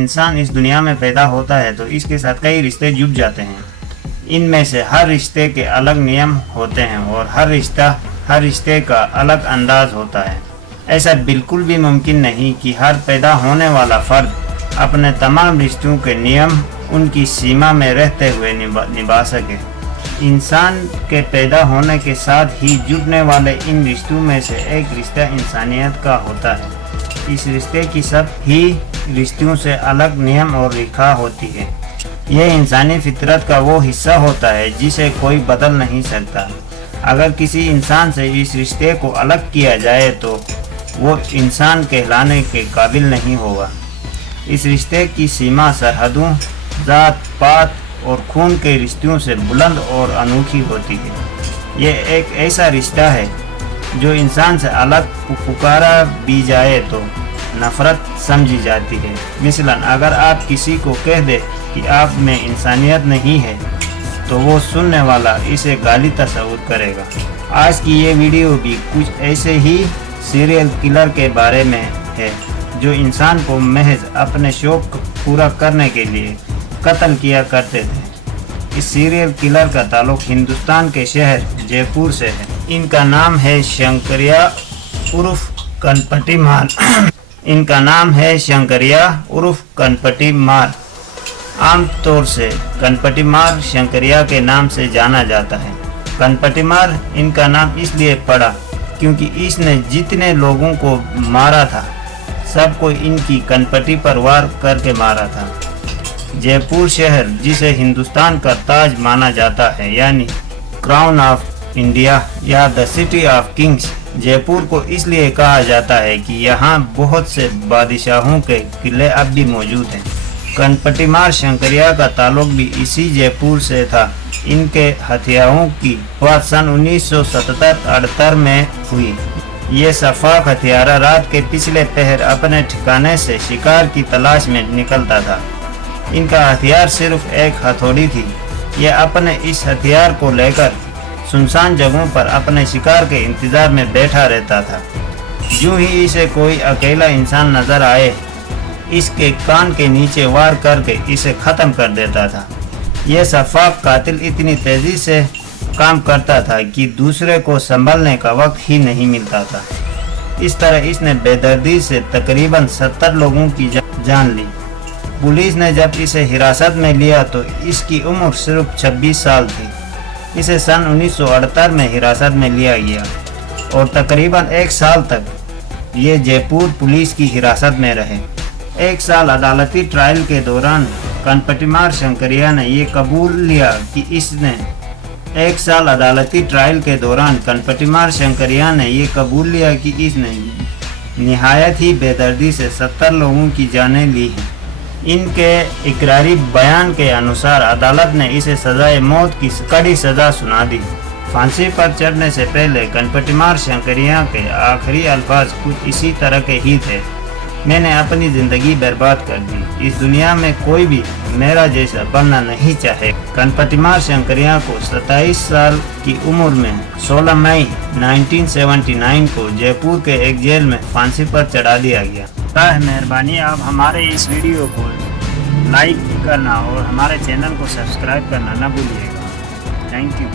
इंसान इस दुनिया में पैदा होता है तो इसके साथ कई रिश्ते जुड़ जाते हैं। इनमें से हर रिश्ते के अलग नियम होते हैं और हर रिश्ते का अलग अंदाज होता है। ऐसा बिल्कुल भी मुमकिन नहीं कि हर पैदा होने वाला फर्द अपने तमाम रिश्तों के नियम उनकी सीमा में रहते हुए निभा सके। इंसान के पैदा होने के साथ ही जुड़ने वाले इन रिश्तों में से एक रिश्ता इंसानियत का होता है। इस रिश्ते की सब ही रिश्तों से अलग नियम और रेखा होती है। यह इंसानी फितरत का वो हिस्सा होता है जिसे कोई बदल नहीं सकता। अगर किसी इंसान से इस रिश्ते को अलग किया जाए तो वो इंसान कहलाने के काबिल नहीं होगा। इस रिश्ते की सीमा सरहदों, जात पात और खून के रिश्तों से बुलंद और अनोखी होती है। ये एक ऐसा रिश्ता है जो इंसान से अलग पुकारा भी जाए तो नफरत समझी जाती है। मिसलन अगर आप किसी को कह दे कि आप में इंसानियत नहीं है तो वो सुनने वाला इसे गाली तस्वुर करेगा। आज की ये वीडियो भी कुछ ऐसे ही सीरियल किलर के बारे में है जो इंसान को महज अपने शौक पूरा करने के लिए कत्ल किया करते थे। इस सीरियल किलर का ताल्लुक हिंदुस्तान के शहर जयपुर से है। इनका नाम है शंकरिया उर्फ कनपटी मार। इनका नाम है शंकरिया उर्फ कनपटी मार। आम तौर से कनपटी मार शंकरिया के नाम से जाना जाता है। कनपटी मार इनका नाम इसलिए पड़ा क्योंकि इसने जितने लोगों को मारा था सबको इनकी कनपटी पर वार करके मारा था। जयपुर शहर जिसे हिंदुस्तान का ताज माना जाता है यानी क्राउन ऑफ इंडिया या the city of Kings, Jaipur को इसलिए कहा जाता है कि यहाँ बहुत से बादशाहों के किले अब भी मौजूद हैं। कनपटी मार शंकरिया का ताल्लुक भी इसी जयपुर से था। इनके हत्याओं की बात सन 1977-78 में हुई। ये सफाक हत्यारा रात के पिछले पहर अपने ठिकाने से शिकार की तलाश में निकलता था। इनका हथियार सिर्फ एक हथौड़ी थी। यह अपने इस हथियार को लेकर सुनसान जगहों पर अपने शिकार के इंतजार में बैठा रहता था। यूं ही इसे कोई अकेला इंसान नजर आए इसके कान के नीचे वार करके इसे खत्म कर देता था। यह सफाक कातिल इतनी तेजी से काम करता था कि दूसरे को संभलने का वक्त ही नहीं मिलता था। इस तरह इसने बेदर्दी से तकरीबन 70 लोगों की जान ली। पुलिस ने जब इसे हिरासत में लिया तो इसकी उम्र सिर्फ 26 साल थी। इसे सन 1978 में हिरासत में लिया गया और तकरीबन 1 साल तक ये जयपुर पुलिस की हिरासत में रहे। 1 साल अदालती ट्रायल के दौरान कनपटी मार शंकरिया ने ये कबूल लिया कि इसने निहायत ही बेदर्दी से 70 लोगों की जानें ली हैं। इनके इकरारी बयान के अनुसार अदालत ने इसे सजाए मौत की कड़ी सजा सुना दी। फांसी पर चढ़ने से पहले कनपटी मार शंकरिया के आखिरी अल्फाज कुछ इसी तरह के ही थे। मैंने अपनी ज़िंदगी बर्बाद कर दी। इस दुनिया में कोई भी मेरा जैसा बनना नहीं चाहे। कनपटी मार शंकरिया को 27 साल की उम्र में 16 मई 1979 को जयपुर के एक जेल में फांसी पर चढ़ा दिया गया। मेहरबानी आप हमारे इस वीडियो को लाइक करना और हमारे चैनल को सब्सक्राइब करना न भूलिएगा। Thank you.